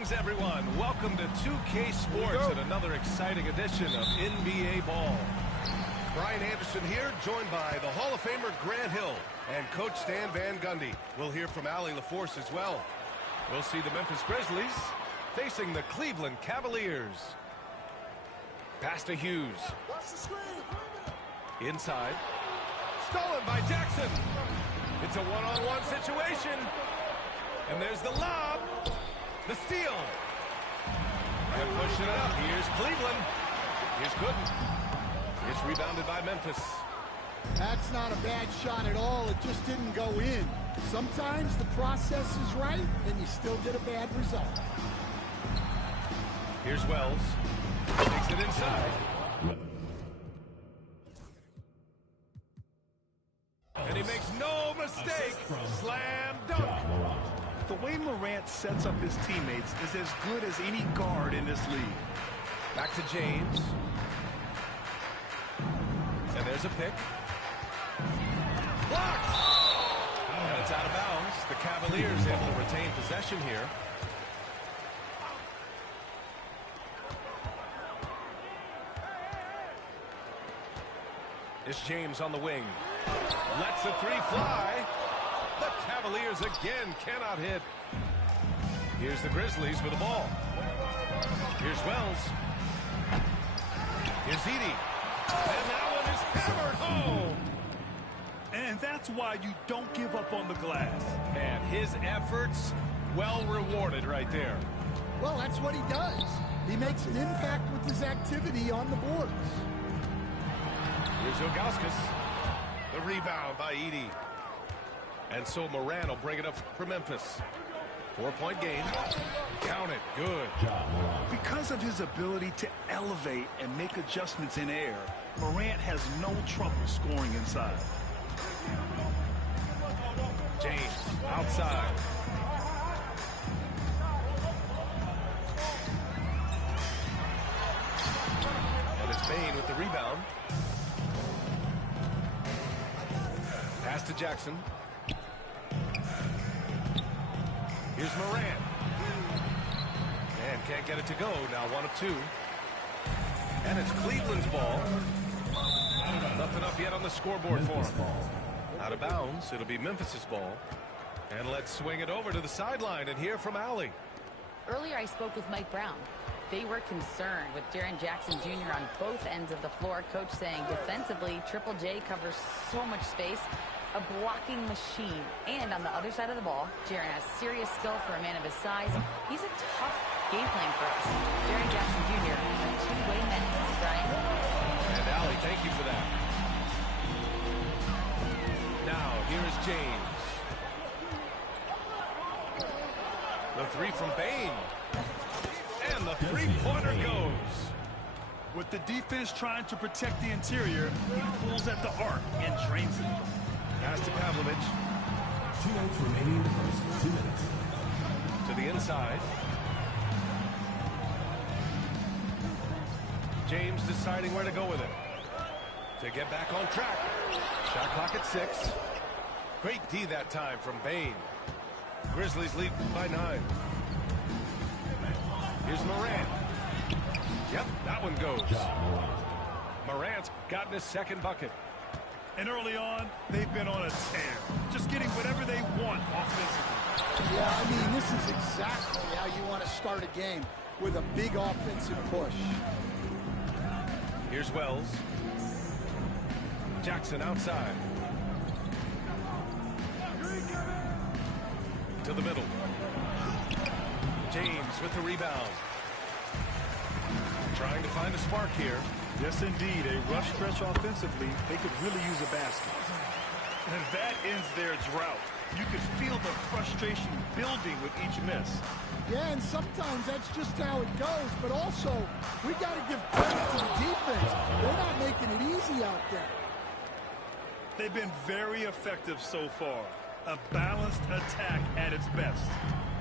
Greetings, everyone. Welcome to 2K Sports and another exciting edition of NBA Ball. Brian Anderson here, joined by the Hall of Famer Grant Hill and Coach Stan Van Gundy. We'll hear from Allie LaForce as well. We'll see the Memphis Grizzlies facing the Cleveland Cavaliers. Pass to Hughes. Inside. Stolen by Jackson. It's a one-on-one situation. And there's the lob. The steal. And pushing it up. Here's Cleveland. Here's Gooden. It's rebounded by Memphis. That's not a bad shot at all. It just didn't go in. Sometimes the process is right, and you still get a bad result. Here's Wells. Takes it inside. And he makes no mistake. Slam dunk. The way Morant sets up his teammates is as good as any guard in this league. Back to James. And there's a pick. Blocked! And it's out of bounds. The Cavaliers able to retain possession here. It's James on the wing. Lets the three fly. The Cavaliers again cannot hit. Here's the Grizzlies with the ball. Here's Wells. Here's Edey. And that one is hammered home. And that's why you don't give up on the glass. And his efforts well rewarded right there. Well, that's what he does. He makes an impact with his activity on the boards. Here's Ilgauskas. The rebound by Edey. And so Morant will bring it up for Memphis. 4-point game. Count it. Good. Because of his ability to elevate and make adjustments in air, Morant has no trouble scoring inside. James outside. And it's Bane with the rebound. Pass to Jackson. Here's Morant. And can't get it to go. Now 1 of 2. And it's Cleveland's ball. Nothing up yet on the scoreboard for him. Out of bounds. It'll be Memphis's ball. And let's swing it over to the sideline and hear from Allie. Earlier I spoke with Mike Brown. They were concerned with Jaren Jackson Jr. on both ends of the floor. Coach saying defensively, Triple J covers so much space. A blocking machine. And on the other side of the ball, Jaren has serious skill for a man of his size. He's a tough game plan for us. Jaren Jackson Jr. is a two-way menace, Brian. And Allie, thank you for that. Now, here is James. The three from Bane. And the three-pointer goes. With the defense trying to protect the interior, he pulls at the arc and drains it. Pass to Pavlovich. 2 minutes remaining in the first. 2 minutes. To the inside. James deciding where to go with it. To get back on track. Shot clock at 6. Great D that time from Bane. Grizzlies lead by 9. Here's Morant. Yep, that one goes. Morant's gotten his second bucket. And early on, they've been on a tear. Just getting whatever they want offensively. Yeah, I mean, this is exactly how you want to start a game, with a big offensive push. Here's Wells. Jackson outside. To the middle. James with the rebound. Trying to find a spark here. Yes, indeed. A rough stretch offensively. They could really use a basket. And that ends their drought. You could feel the frustration building with each miss. Yeah, and sometimes that's just how it goes. But also, we got to give credit to the defense. They're not making it easy out there. They've been very effective so far. A balanced attack at its best.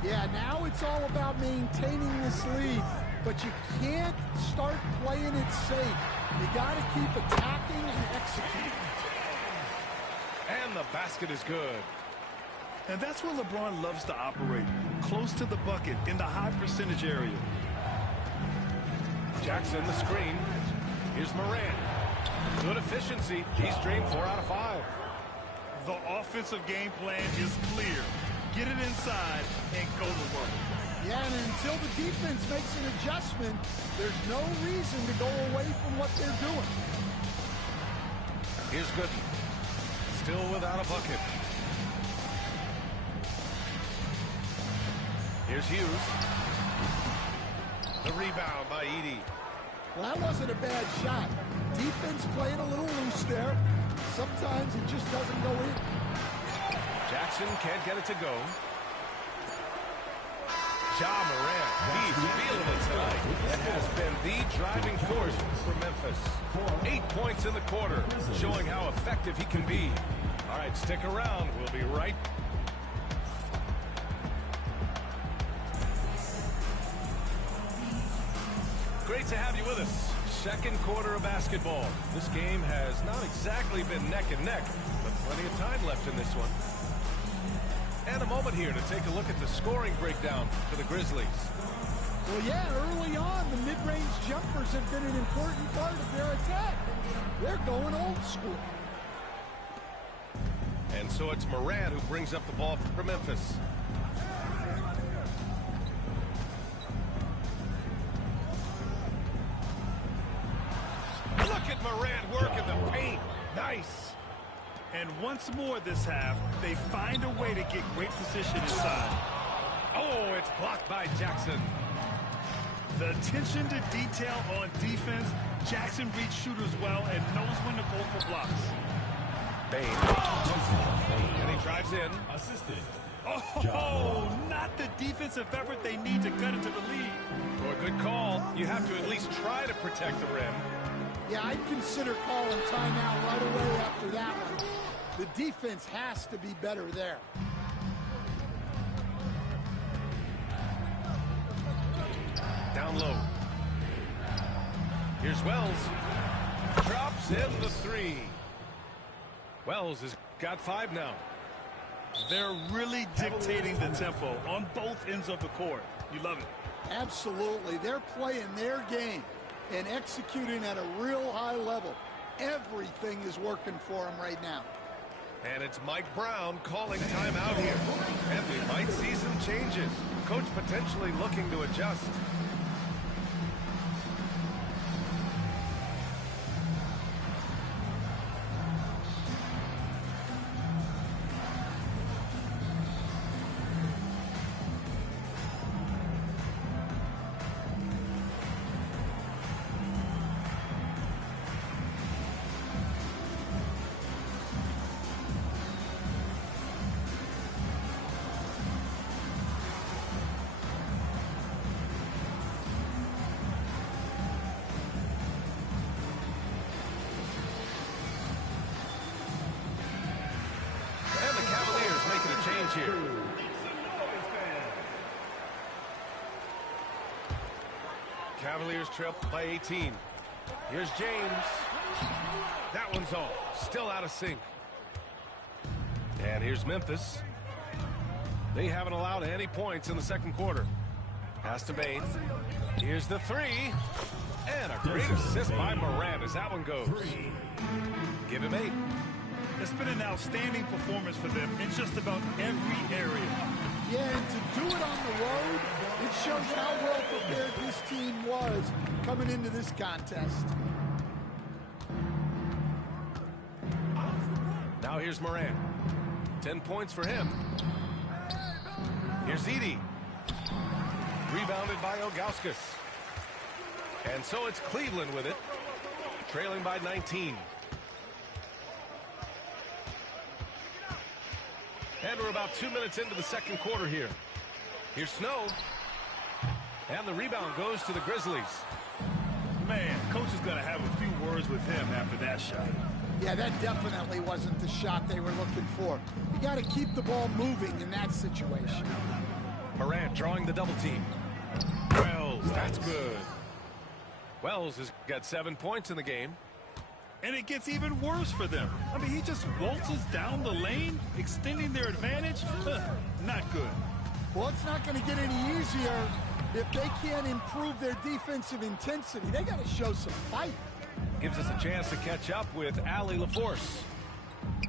Yeah, now it's all about maintaining this lead. But you can't start playing it safe. You got to keep attacking and executing. And the basket is good. And that's where LeBron loves to operate. close to the bucket in the high percentage area. Jackson, the screen. Here's Morant. Good efficiency. He's drained 4 out of 5. The offensive game plan is clear. Get it inside and go to work. Yeah, and until the defense makes an adjustment, there's no reason to go away from what they're doing. Here's Gooden. Still without a bucket. Here's Hughes. The rebound by Edey. Well, that wasn't a bad shot. Defense playing a little loose there. Sometimes it just doesn't go in. Jackson can't get it to go. Ja Morant, he's feeling it tonight and has been the driving force for Memphis. 8 points in the quarter, showing how effective he can be. All right, stick around. We'll be right back. Great to have you with us. Second quarter of basketball. This game has not exactly been neck and neck, but plenty of time left in this one. And a moment here to take a look at the scoring breakdown for the Grizzlies. Well, yeah, early on, the mid-range jumpers have been an important part of their attack. They're going old school. And so it's Morant who brings up the ball for Memphis. Look at Morant working the paint. Nice. And once more this half, they find a way to get great position inside. Oh, it's blocked by Jackson. The attention to detail on defense. Jackson reads shooters well and knows when to go for blocks. Bain. And he drives in. Assistant. Oh, not the defensive effort they need to cut into the lead. For a good call, you have to at least try to protect the rim. Yeah, I'd consider calling timeout right away after that one. The defense has to be better there. Down low. Here's Wells. Drops in the 3. Wells has got 5 now. They're really dictating the tempo on both ends of the court. You love it. Absolutely. They're playing their game and executing at a real high level. Everything is working for them right now. And it's Mike Brown calling timeout here. And we might see some changes. Coach potentially looking to adjust. Here. Cavaliers trail by 18. Here's James. That one's off. Still out of sync. And here's Memphis. They haven't allowed any points in the second quarter. Pass to Bain. Here's the 3. And a great assist by Morant as that one goes. Give him 8. It's been an outstanding performance for them in just about every area. Yeah, and to do it on the road, it shows how well prepared this team was coming into this contest. Now here's Morant. 10 points for him. Here's Edey. Rebounded by Ilgauskas. And so it's Cleveland with it, trailing by 19. And we're about 2 minutes into the second quarter here. Here's Snow. And the rebound goes to the Grizzlies. Man, coach is going to have a few words with him after that shot. Yeah, that definitely wasn't the shot they were looking for. You got to keep the ball moving in that situation. Morant drawing the double team. Wells, that's good. Wells has got 7 points in the game. And it gets even worse for them. I mean, he just waltzes down the lane, extending their advantage. Not good. Well, it's not going to get any easier if they can't improve their defensive intensity. They got to show some fight. Gives us a chance to catch up with Allie LaForce.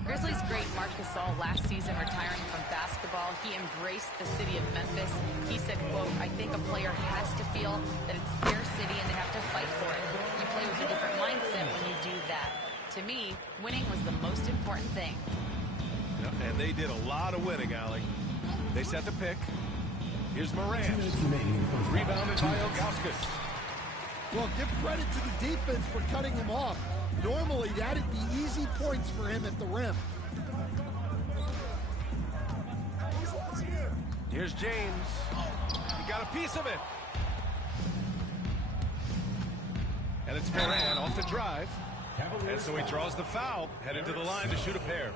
Grizzlies great Marc Gasol last season retiring from basketball. He embraced the city of Memphis. He said, quote, I think a player has to feel that it's their city and they have to fight for it. You play with a different mindset when you do that. To me, winning was the most important thing. And they did a lot of winning, Allie. They set the pick. Here's Morant. Rebounded by Ilgauskas. Well, give credit to the defense for cutting him off. Normally, that'd be easy points for him at the rim. Here's James. He got a piece of it. And it's Morant off the drive. And so he draws the foul, headed to the line to shoot a pair.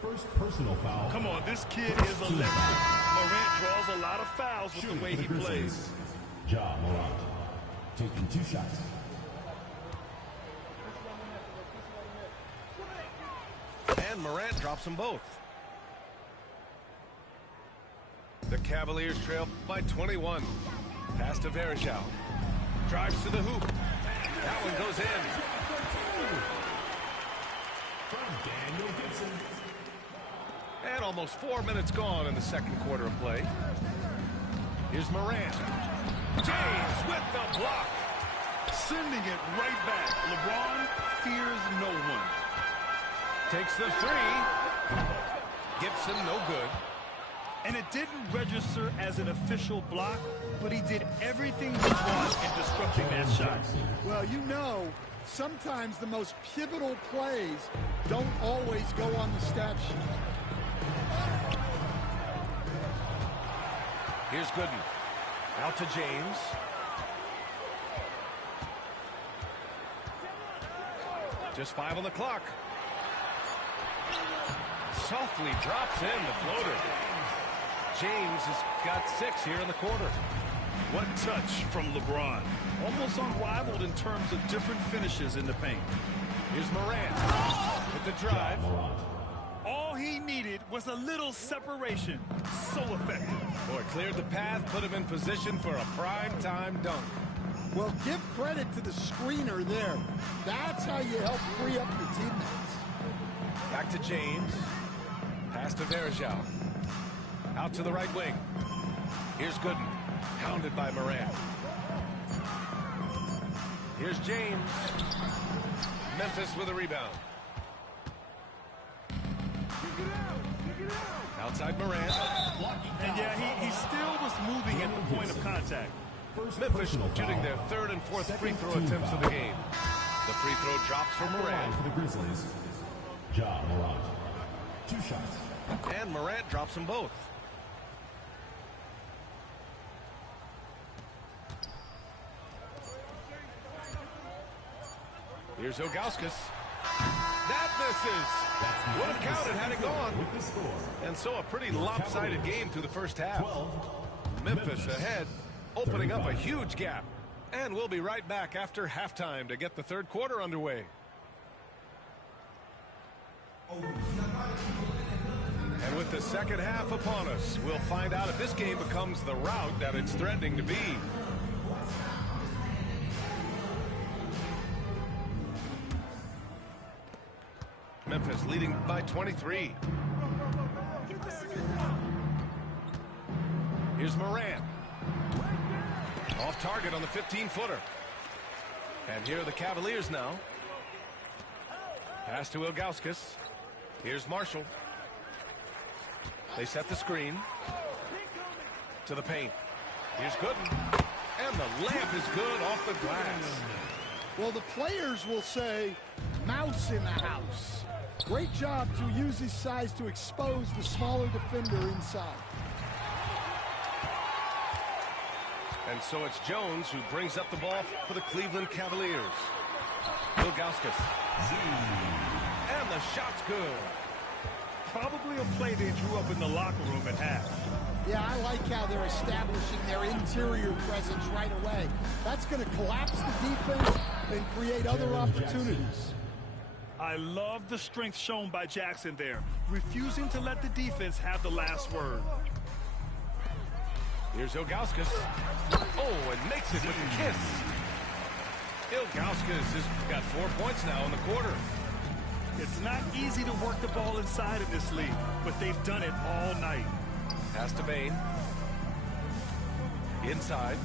First personal foul. Come on, this kid is electric. Morant draws a lot of fouls with the way he plays. Ja Morant taking 2 shots. And Morant drops them both. The Cavaliers trail by 21. Pass to Varejao. Drives to the hoop. That one goes in. From Daniel Gibson. And almost 4 minutes gone in the second quarter of play. Here's Morant. James with the block. Sending it right back. LeBron fears no one. Takes the three. Gibson, no good. And it didn't register as an official block, but he did everything he was in disrupting that shot. Well, you know, sometimes the most pivotal plays don't always go on the stat sheet. Here's Gooden. Out to James. Just 5 on the clock. Softly drops in the floater. James has got 6 here in the quarter. What touch from LeBron. Almost unrivaled in terms of different finishes in the paint. Here's Morant with the drive. All he needed was a little separation. So effective. Boy, cleared the path, put him in position for a prime-time dunk. Well, give credit to the screener there. That's how you help free up your teammates. Back to James. Pass to Varejao. Out to the right wing. Here's Gooden. Hounded by Morant. Here's James. Memphis with a rebound. Outside Morant. And yeah, he still was moving at the point of contact. Memphis shooting their 3rd and 4th free throw attempts of the game. The free throw drops for Morant. For the Grizzlies, Ja Morant. 2 shots. And Morant drops them both. Here's Ilgauskas. That misses. Would have counted had it gone. And so a pretty lopsided game through the first half. Memphis ahead, opening up a huge gap. And we'll be right back after halftime to get the third quarter underway. And with the second half upon us, we'll find out if this game becomes the rout that it's threatening to be. Memphis leading by 23. Here's Morant. Off target on the 15-footer. And here are the Cavaliers now. Pass to Ilgauskas. Here's Marshall. They set the screen. To the paint. Here's Gooden. And the layup is good off the glass. Well, the players will say, mouse in the house. Great job to use his size to expose the smaller defender inside. And so it's Jones who brings up the ball for the Cleveland Cavaliers. Ilgauskas. And the shot's good. Probably a play they drew up in the locker room at half. Yeah, I like how they're establishing their interior presence right away. That's going to collapse the defense and create other opportunities. I love the strength shown by Jackson there, refusing to let the defense have the last word. Here's Ilgauskas. Oh, and makes it with a kiss. Ilgauskas has got 4 points now in the quarter. It's not easy to work the ball inside in this league, but they've done it all night. Pass to Bain. Inside.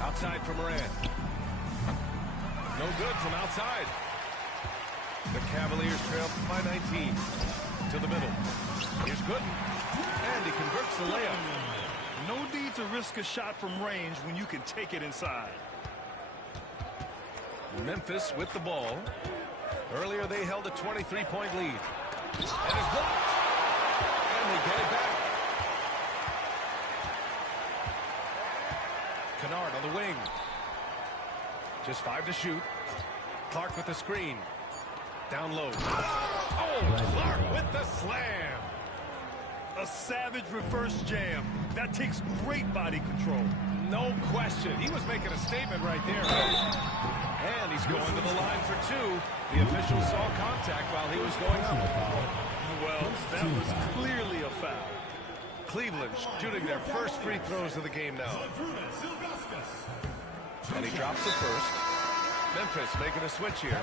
Outside for Morant. No good from outside. The Cavaliers trail by 19. To the middle. Here's Gooden. And he converts the layup. No need to risk a shot from range when you can take it inside. Memphis with the ball. Earlier they held a 23-point lead. And it's blocked. And they get it back. Kennard on the wing. Just 5 to shoot. Clark with the screen. Down low. Oh, Clark with the slam. A savage reverse jam. That takes great body control. No question. He was making a statement right there. And he's going to the line for 2. The official saw contact while he was going up. Well, that was clearly a foul. Cleveland shooting their first free throws of the game now. And he drops the first. Memphis making a switch here.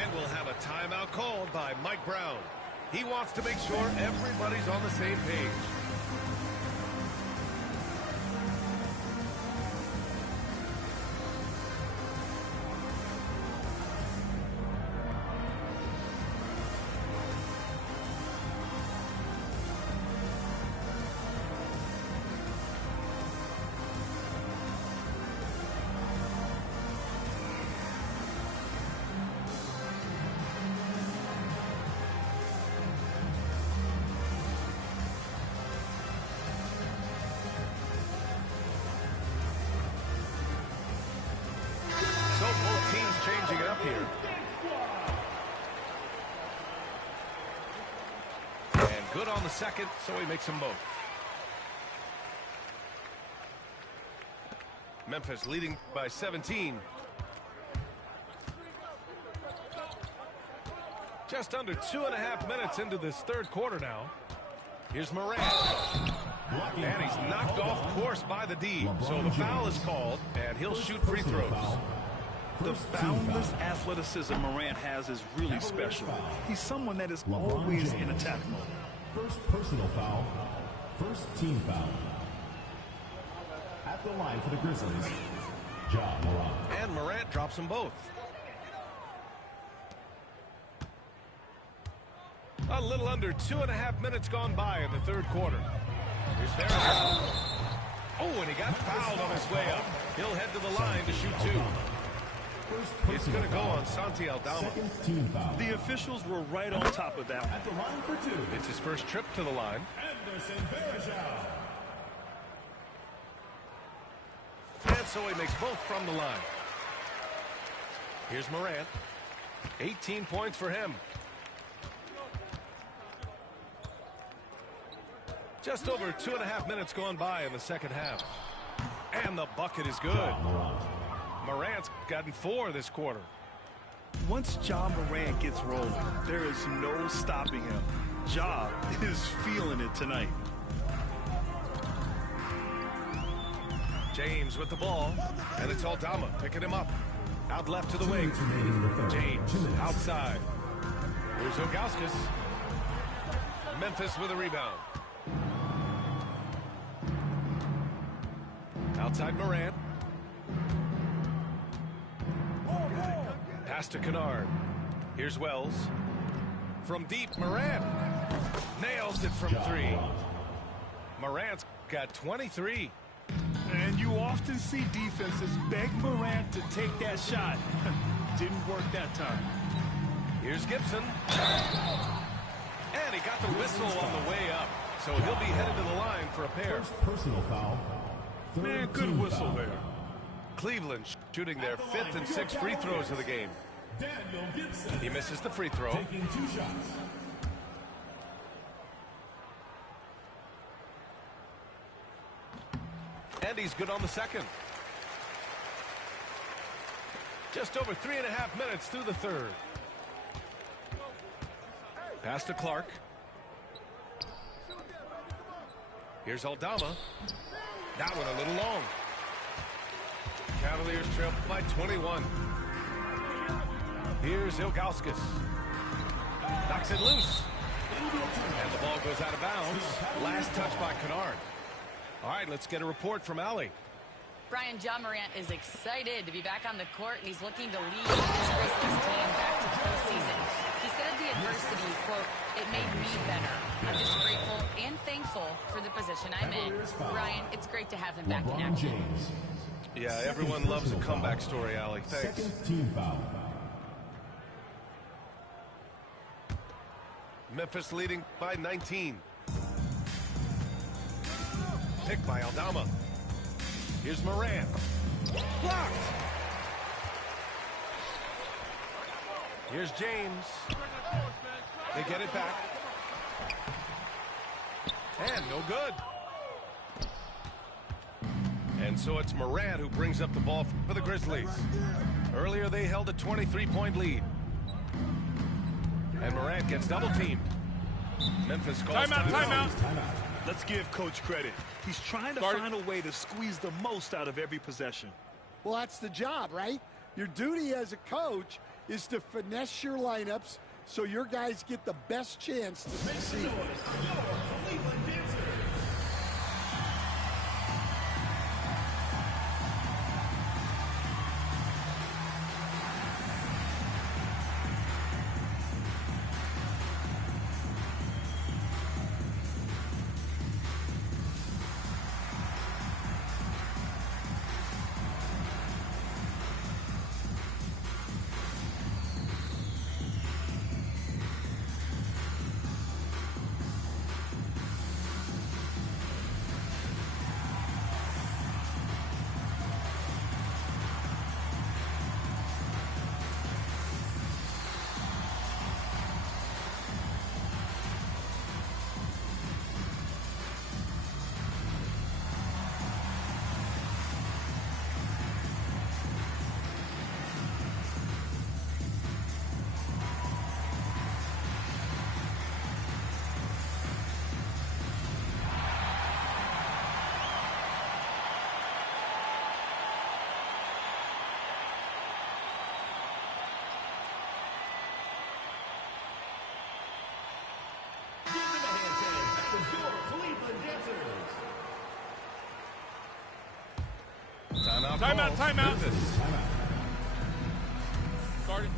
And we'll have a timeout called by Mike Brown. He wants to make sure everybody's on the same page. Both teams changing it up here. And good on the second, so he makes them both. Memphis leading by 17. Just under 2.5 minutes into this third quarter now. Here's Morant. And he's knocked off course by the D. So the foul is called, and he'll shoot free throws. The boundless athleticism Morant has is really special. He's someone that is always in attack mode. First personal foul. First team foul. At the line for the Grizzlies, Ja Morant. And Morant drops them both. A little under 2.5 minutes gone by in the third quarter. Here's Farrell. Oh, and he got fouled on his way up. He'll head to the line to shoot 2. It's going to go on Santi Aldama. The officials were right on top of that. At the line for 2. It's his first trip to the line. And so he makes both from the line. Here's Morant. 18 points for him. Just over 2.5 minutes gone by in the second half. And the bucket is good. Morant's gotten 4 this quarter. Once Ja Morant gets rolling, there is no stopping him. Ja is feeling it tonight. James with the ball, and it's Aldama picking him up. Out left to the wing. James outside. Here's Ilgauskas. Memphis with a rebound. Outside Morant. Pass to Kennard. Here's Wells. From deep, Morant. Nails it from 3. Morant's got 23. And you often see defenses beg Morant to take that shot. Didn't work that time. Here's Gibson. And he got the whistle on the way up. So he'll be headed to the line for a pair. First personal foul. Man, good whistle there. Cleveland shooting their 5th and 6th free throws of the game. He misses the free throw. Taking 2 shots. And he's good on the second. Just over 3.5 minutes through the third. Pass to Clark. Here's Aldama. That one a little long. Cavaliers trail by 21. Here's Ilgauskas. Knocks it loose. And the ball goes out of bounds. Last touch by Kennard. All right, let's get a report from Allie. Brian, John Morant is excited to be back on the court, and he's looking to lead his Grizzlies team back to postseason. He said of the adversity, quote, "It made me better. I'm just grateful and thankful for the position I'm in." Brian, it's great to have him back in action. Yeah, everyone loves a comeback story, Allie. Thanks. Second team foul. Memphis leading by 19. Picked by Aldama. Here's Morant. Blocked. Here's James. They get it back. And no good. And so it's Morant who brings up the ball for the Grizzlies. Earlier they held a 23-point lead. And Morant gets double-teamed. Memphis calls timeout. Let's give Coach credit. He's trying to find a way to squeeze the most out of every possession. Well, that's the job, right? Your duty as a coach is to finesse your lineups so your guys get the best chance to succeed. Timeout. Started.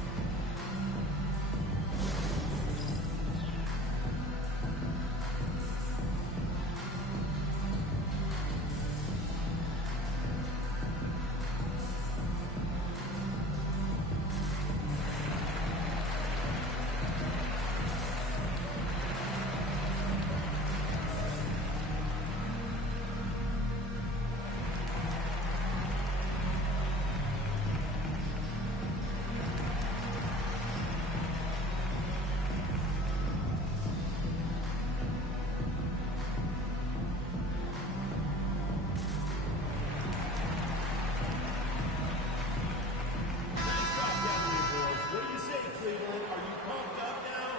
What do you say, Cleveland? Are you pumped up now?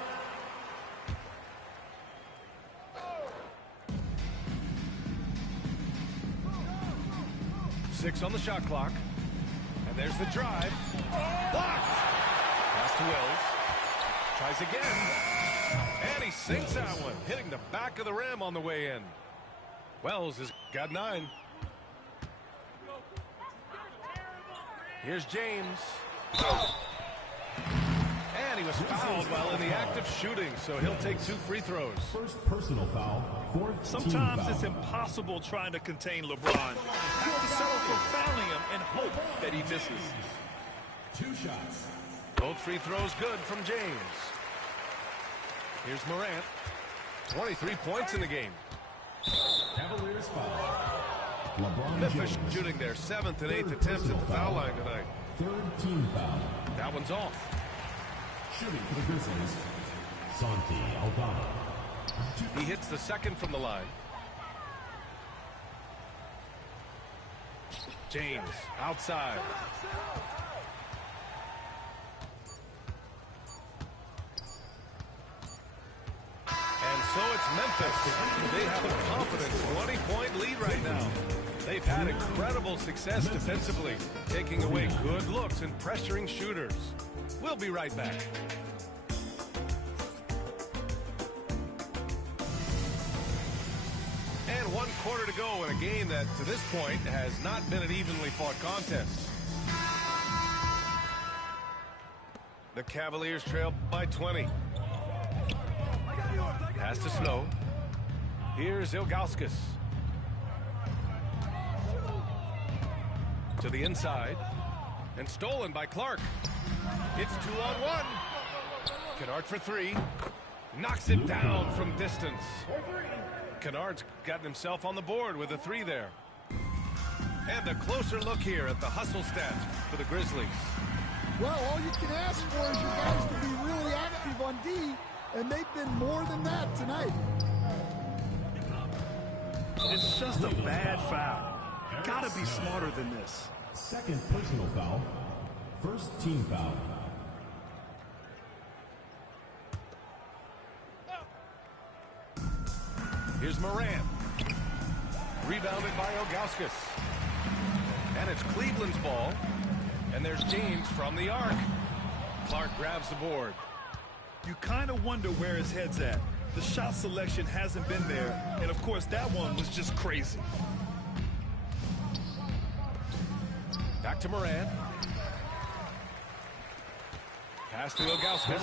6 on the shot clock. And there's the drive. Blocked. Pass to Wills. Tries again. And he sinks that one, hitting the back of the rim on the way in. Wells has got 9. Here's James. And he was fouled while in the act of shooting, so he'll take 2 free throws. First personal foul, fourth Sometimes team it's foul. impossible trying to contain LeBron. You have to settle for fouling him and hope that he misses. 2 shots. Both free throws good from James. Here's Morant. 23 points in the game. Cavaliers foul. LeBron Memphis James. shooting their 7th and 8th attempts at the foul line tonight. Third team foul. That one's off. Shooting for the Grizzlies. Santi Aldama. He hits the second from the line. James outside. And so it's Memphis. They have a confident 20-point lead right now. They've had incredible success defensively, taking away good looks and pressuring shooters. We'll be right back. And 1 quarter to go in a game that, to this point, has not been an evenly fought contest. The Cavaliers trail by 20. Pass to Snow. Here's Ilgauskas. To the inside. And stolen by Clark. It's 2-on-1. Kennard for 3. Knocks it down from distance. Kennard's gotten himself on the board with a 3 there. And a closer look here at the hustle stats for the Grizzlies. Well, all you can ask for is your guys to be really active on D, and they've been more than that tonight. It's just a bad foul. Gotta be smarter than this. Second personal foul. First team foul. Here's Moran. Rebounded by Ilgauskas. And it's Cleveland's ball. And there's James from the arc. Clark grabs the board. You kind of wonder where his head's at. The shot selection hasn't been there. And, of course, that one was just crazy. Back to Moran. Pass to Ilgauskas.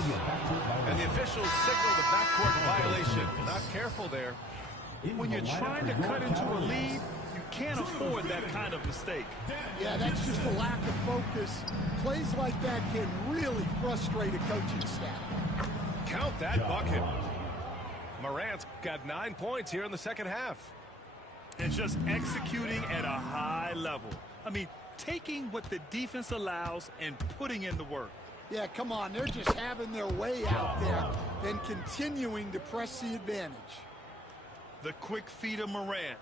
And the officials signal the backcourt violation. Not careful there. When you're trying to cut into a lead, you can't afford that kind of mistake. Yeah, that's just a lack of focus. Plays like that can really frustrate a coaching staff. Count that bucket. Morant's got 9 points here in the second half. And just executing at a high level. I mean, taking what the defense allows and putting in the work. Yeah, come on. They're just having their way out there and continuing to press the advantage. The quick feed of Morant.